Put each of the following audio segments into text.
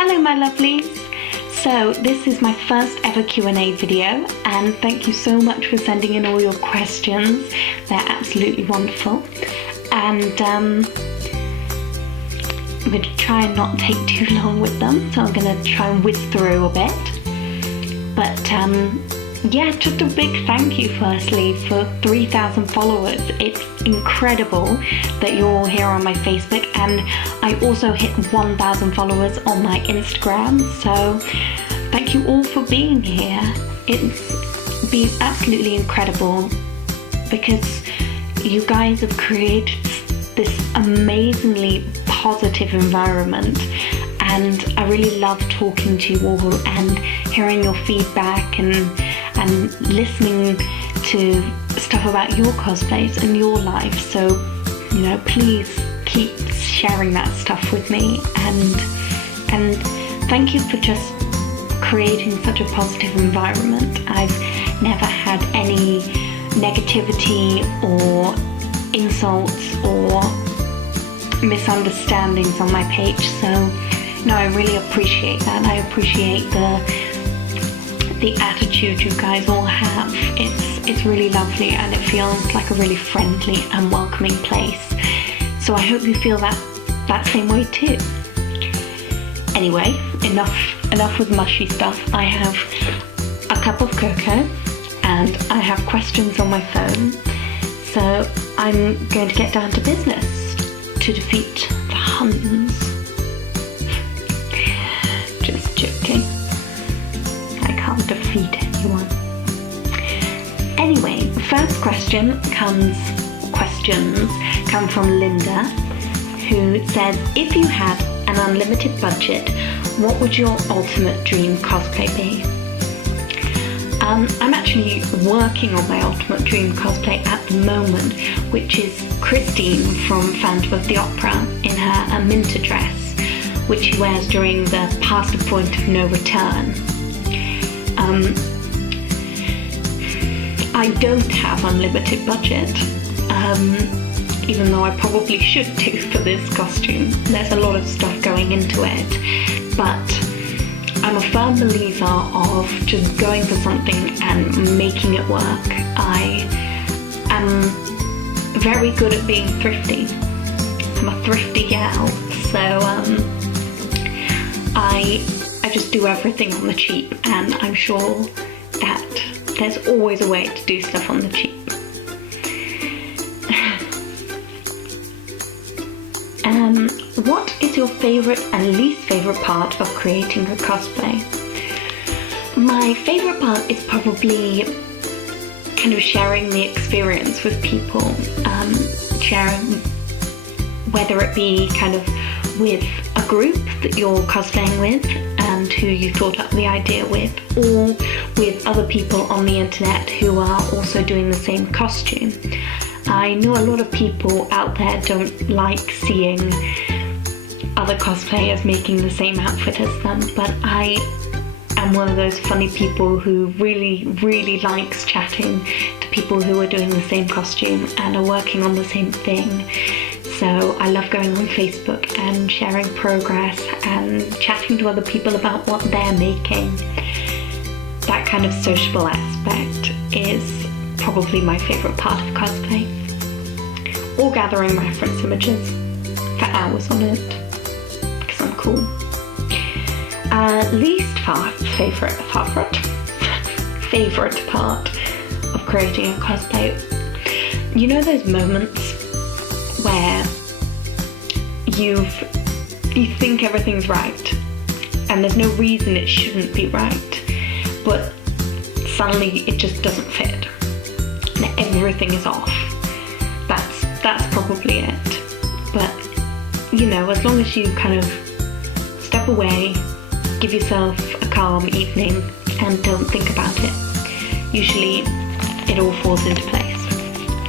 Hello my lovelies! So this is my first ever Q&A video, and thank you so much for sending in all your questions. They're absolutely wonderful. And I'm going to try and not take too long with them, so I'm going to try and whiz through a bit. But yeah, just a big thank you firstly for 3,000 followers. It's incredible that you're all here on my Facebook, and I also hit 1,000 followers on my Instagram, so thank you all for being here. It's been absolutely incredible because you guys have created this amazingly positive environment, and I really love talking to you all and hearing your feedback and listening to stuff about your cosplays and your life. So, you know, please keep sharing that stuff with me, and thank you for just creating such a positive environment. I've never had any negativity or insults or misunderstandings on my page, so no, I really appreciate that. I appreciate the attitude you guys all have. It's really lovely, and it feels like a really friendly and welcoming place. So I hope you feel that same way too. Anyway, enough with mushy stuff. I have a cup of cocoa and I have questions on my phone. So I'm going to get down to business to defeat the Huns. Just joking. I can't defeat anyone. Anyway, the first questions come from Linda, who says, if you had an unlimited budget, what would your ultimate dream cosplay be? I'm actually working on my ultimate dream cosplay at the moment, which is Christine from Phantom of the Opera in her Aminta dress, which she wears during the Past the Point of No Return. I don't have unlimited budget, even though I probably should do for this costume. There's a lot of stuff going into it, but I'm a firm believer of just going for something and making it work. I am very good at being thrifty. I'm a thrifty gal, so I just do everything on the cheap, and I'm sure that there's always a way to do stuff on the cheap. What is your favourite and least favourite part of creating a cosplay? My favourite part is probably kind of sharing the experience with people, sharing whether it be kind of with a group that you're cosplaying with and who you thought up the idea with, or with other people on the internet who are also doing the same costume. I know a lot of people out there don't like seeing other cosplayers making the same outfit as them, but I am one of those funny people who really likes chatting to people who are doing the same costume and are working on the same thing. So I love going on Facebook and sharing progress and chatting to other people about what they're making. That kind of sociable aspect is probably my favourite part of cosplay. Or gathering reference images for hours on it, because I'm cool. Least favourite part of creating a cosplay. You know those moments where you think everything's right and there's no reason it shouldn't be right, but suddenly it just doesn't fit and everything is off. That's probably it. But you know, as long as you kind of step away, give yourself a calm evening and don't think about it, usually it all falls into place.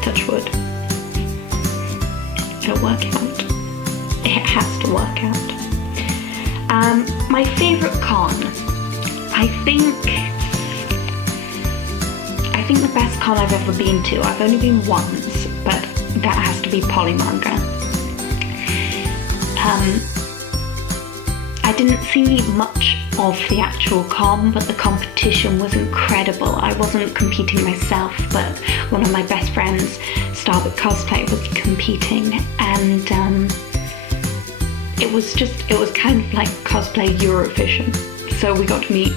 Touch wood. It'll work out. It has to work out. My favourite con. I think the best con I've ever been to, I've only been once, but that has to be Polymanga. I I didn't see much of the actual com, but the competition was incredible. I wasn't competing myself, but one of my best friends, Starbuck Cosplay, was competing, and it was kind of like cosplay Eurovision. So we got to meet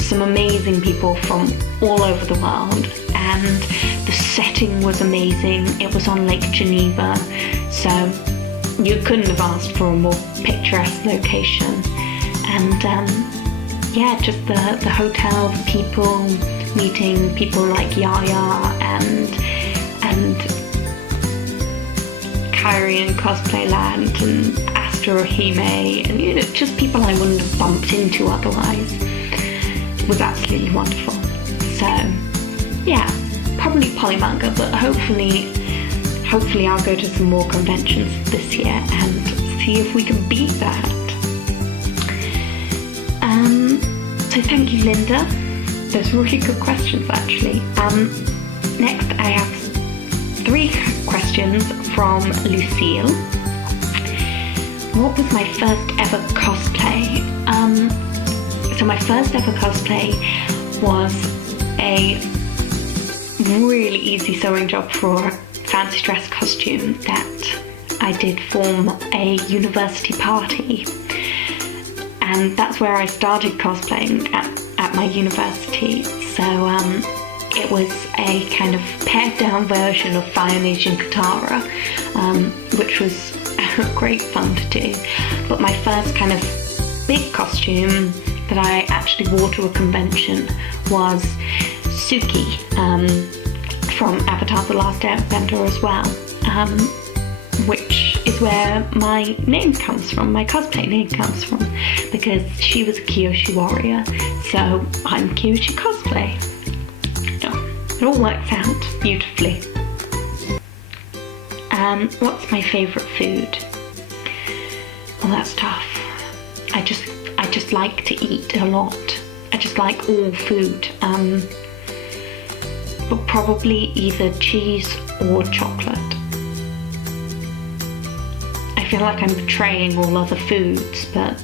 some amazing people from all over the world, and the setting was amazing. It was on Lake Geneva, so you couldn't have asked for a more picturesque location. And yeah, just the hotel, the people, meeting people like Yaya and Kyrie in Cosplay Land and Astra Hime, and you know, just people I wouldn't have bumped into otherwise. It was absolutely wonderful. So yeah, probably polymanga, but hopefully I'll go to some more conventions this year and see if we can beat that. So thank you, Linda. Those were really good questions, actually. Next, I have 3 questions from Lucille. What was my first ever cosplay? So my first ever cosplay was a really easy sewing job for a fancy dress costume that I did for a university party. And that's where I started cosplaying at my university. So it was a kind of pared down version of Fire Nation Katara, which was great fun to do. But my first kind of big costume that I actually wore to a convention was Suki from Avatar: The Last Airbender as well, which is where my name comes from, my cosplay name comes from, because she was a Kyoshi warrior, so I'm Kyoshi Cosplay. So it all works out beautifully. What's my favourite food? Well, that's tough. I just like to eat a lot. I just like all food. But probably either cheese or chocolate. I feel like I'm betraying all other foods, but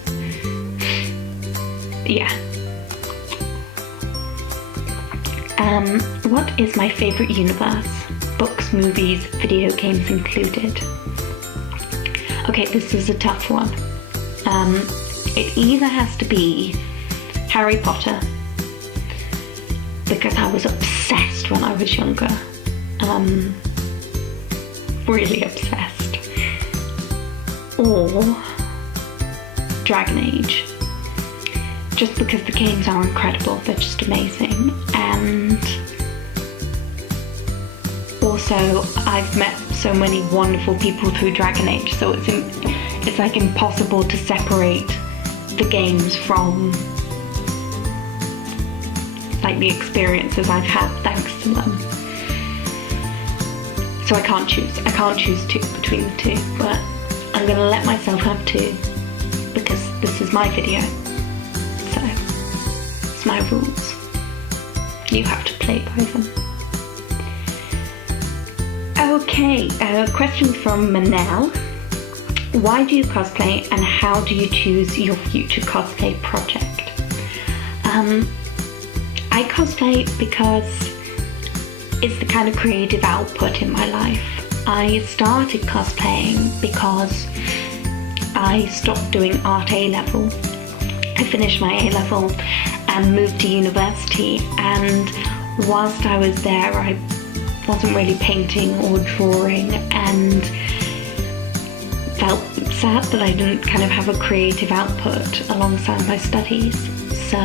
yeah. What is my favourite universe? Books, movies, video games included. Okay, this is a tough one. It either has to be Harry Potter, because I was obsessed when I was younger. Really obsessed. Or Dragon Age. Just because the games are incredible, they're just amazing. And also, I've met so many wonderful people through Dragon Age, so it's like impossible to separate the games from like the experiences I've had thanks to them. So I can't choose between the two, but I'm gonna let myself have 2 because this is my video, so it's my rules. You have to play by them. Okay, a question from Manel. Why do you cosplay and how do you choose your future cosplay project? I cosplay because it's the kind of creative output in my life. I started cosplaying because I stopped doing art A-level. I finished my A-level and moved to university, and whilst I was there I wasn't really painting or drawing and felt sad that I didn't kind of have a creative output alongside my studies. So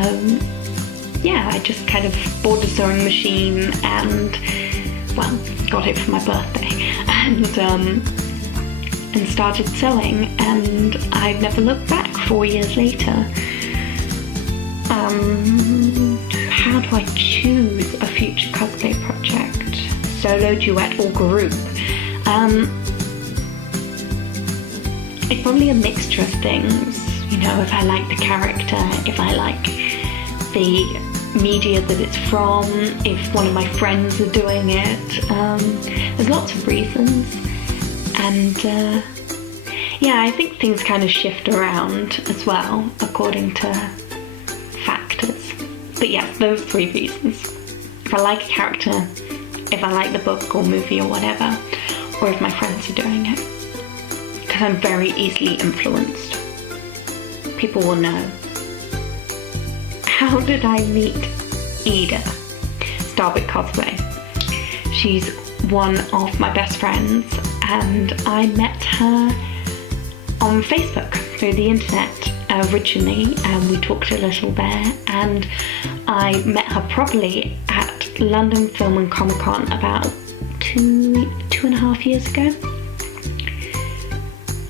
yeah, I just kind of bought a sewing machine and, well, got it for my birthday and started sewing, and I've never looked back 4 years later. How do I choose a future cosplay project? Solo, duet or group? It's probably a mixture of things. You know, if I like the character, if I like the media that it's from, if one of my friends are doing it. There's lots of reasons. And yeah, I think things kind of shift around as well according to factors. But yes, those 3 reasons. If I like a character, if I like the book or movie or whatever, or if my friends are doing it. Because I'm very easily influenced. People will know. How did I meet Ida? Starbuck Cosplay. She's one of my best friends, and I met her on Facebook through the internet originally, and we talked a little there, and I met her properly at London Film and Comic Con about two and a half years ago.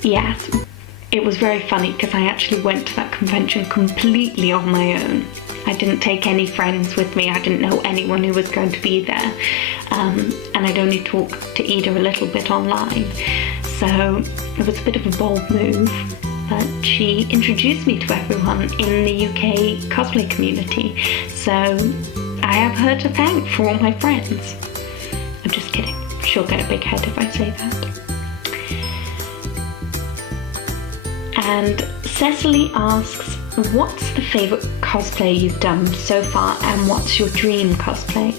Yes, it was very funny because I actually went to that convention completely on my own. I didn't take any friends with me. I didn't know anyone who was going to be there. And I'd only talked to Ida a little bit online. So it was a bit of a bold move, but she introduced me to everyone in the UK cosplay community. So I have her to thank for all my friends. I'm just kidding. She'll get a big head if I say that. And Cecily asks, what's the favourite cosplay you've done so far, and what's your dream cosplay?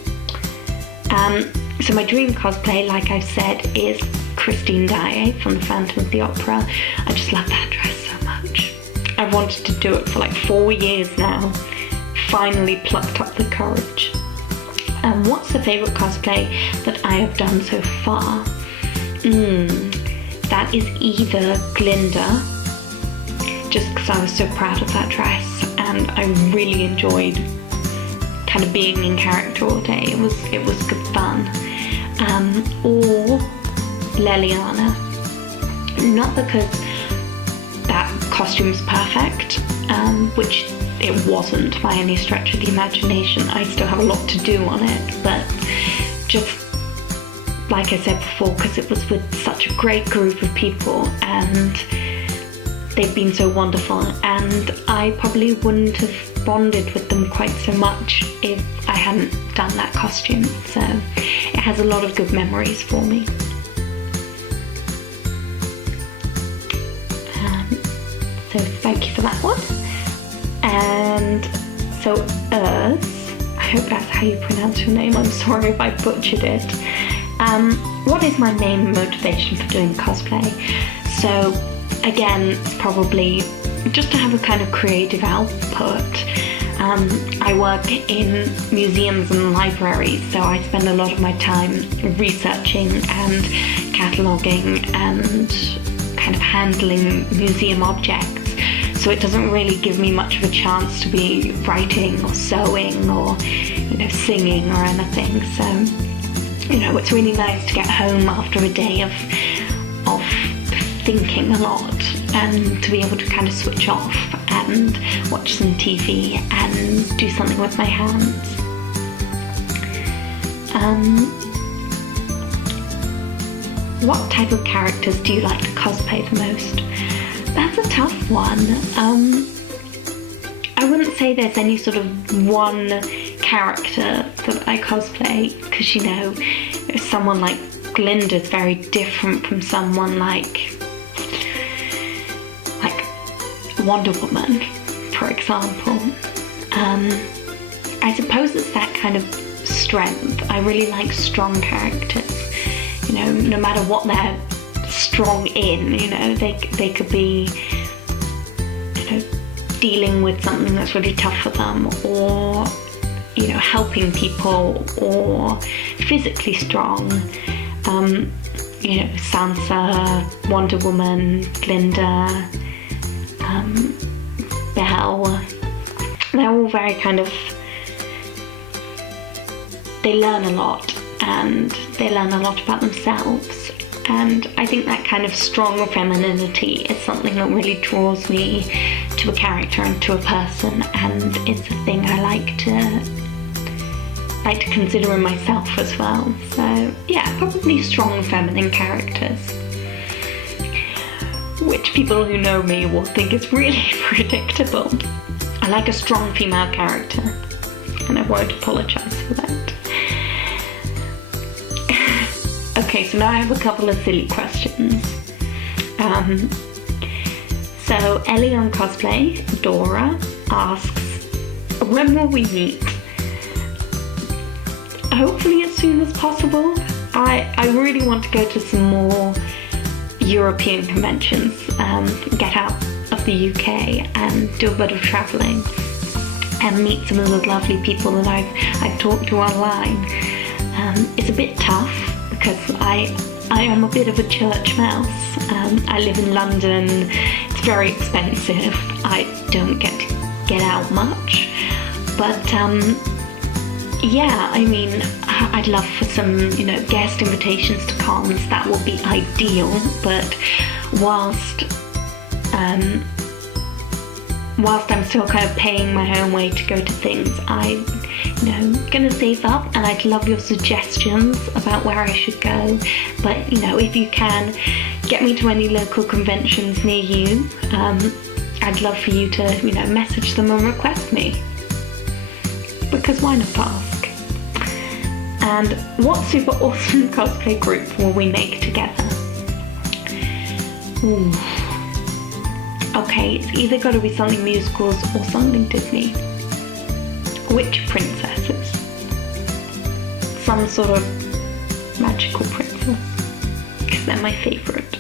So my dream cosplay, like I've said, is Christine Daae from the Phantom of the Opera. I just love that dress so much. I've wanted to do it for like 4 years now. Finally plucked up the courage. And what's the favourite cosplay that I have done so far? That is either Glinda, just because I was so proud of that dress and I really enjoyed kind of being in character all day. It was good fun. Or Leliana. Not because that costume's perfect, which it wasn't by any stretch of the imagination. I still have a lot to do on it, but just like I said before, because it was with such a great group of people and they've been so wonderful, and I probably wouldn't have bonded with them quite so much if I hadn't done that costume. So it has a lot of good memories for me. So thank you for that one. And so Urs, I hope that's how you pronounce your name, I'm sorry if I butchered it. What is my main motivation for doing cosplay? So again, it's probably just to have a kind of creative output. I work in museums and libraries, so I spend a lot of my time researching and cataloguing and kind of handling museum objects. So it doesn't really give me much of a chance to be writing or sewing or, singing or anything. So, it's really nice to get home after a day of thinking a lot and to be able to kind of switch off and watch some TV and do something with my hands. What type of characters do you like to cosplay the most? That's a tough one. I wouldn't say there's any sort of one character that I cosplay, because someone like Glinda's very different from someone like Wonder Woman, for example. I suppose it's that kind of strength. I really like strong characters. No matter what they're strong in, they could be, dealing with something that's really tough for them, or, helping people, or physically strong. Sansa, Wonder Woman, Glinda, Belle. They're all very kind of, they learn a lot and they learn a lot about themselves, and I think that kind of strong femininity is something that really draws me to a character and to a person, and it's a thing I like to consider in myself as well. So yeah, probably strong feminine characters, which people who know me will think is really predictable. I like a strong female character, and I won't apologise for that. Okay, so now I have a couple of silly questions. So Ellie on Cosplay, Dora, asks, when will we meet? Hopefully as soon as possible. I really want to go to some more European conventions, get out of the UK and do a bit of travelling and meet some of the lovely people that I've talked to online. It's a bit tough because I am a bit of a church mouse. I live in London, it's very expensive, I don't get out much, but yeah, I mean, I'd love for some, guest invitations to cons. That would be ideal, but whilst I'm still kind of paying my own way to go to things, I'm gonna save up, and I'd love your suggestions about where I should go. But if you can get me to any local conventions near you, I'd love for you to message them and request me, because why not ask? And what super awesome cosplay group will we make together? Ooh. Okay, it's either got to be something musicals or something Disney. Which princesses? Some sort of magical princess, because they're my favourite.